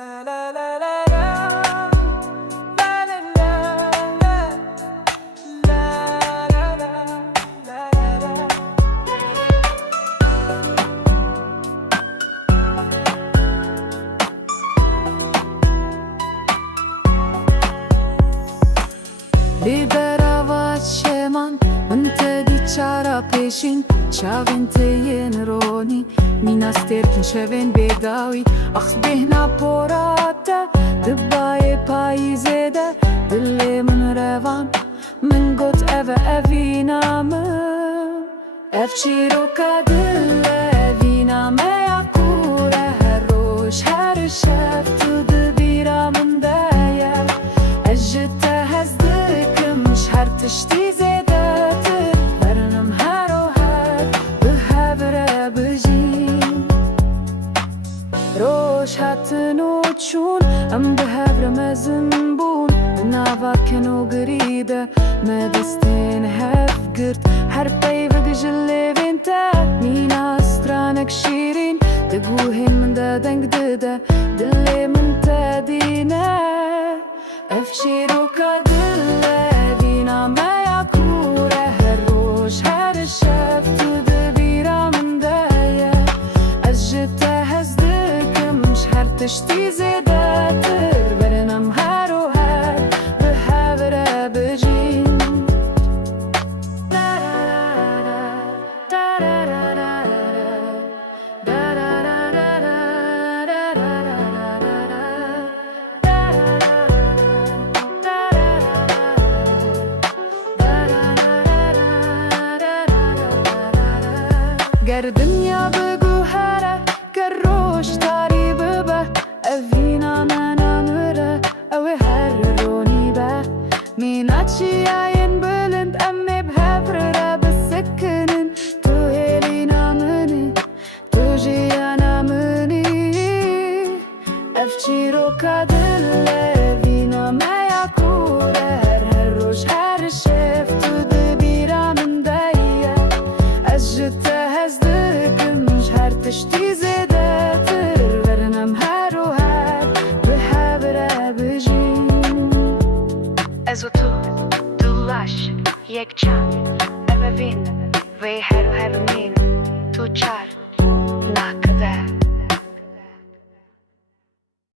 La la la la la. La la la la. La la la. La la la. Liberavat sheman Înte di çara peşin Çavin te jen roni Mina sterkin şevin bedawi Ax behna porata Dibbaye payizede Dille min revan Min got eve evina mı Ev çiroka dille evina me yakure Her roş her şef Tu dibira min deye Ejjete hezdikim Şher tişti zedetir Bernim her o her Bihevre bijin Roş hatin uçun Em bihevre mezin bun Navaken o gride Me destin hef girt Her peyve gijillevin te Mina stranek şirin Diguhin min de denk dide Dille min te dine Ev şiroka dille Vina me yakure Her roş her şef Tu dibira min deye Ez jite hezdikim Şher tişti zedetir Berinem her o her Bihevre bijin گر دنیا بگو هره گر روش تاری ببه اوینا من امره او هر رونی به مینا چیاین بلند امی بهفر را بسکنن تو هلینا منی تو جیانا منی اف چیروکا دله وینا میا کوره هر روش هر شف تو دبیرا من دایه از جته Her tişti zedetir Verinem her o her Bihevre bijin Ez u tu, dullash, yek çan Eve vin, ve her min Tu çar, nakde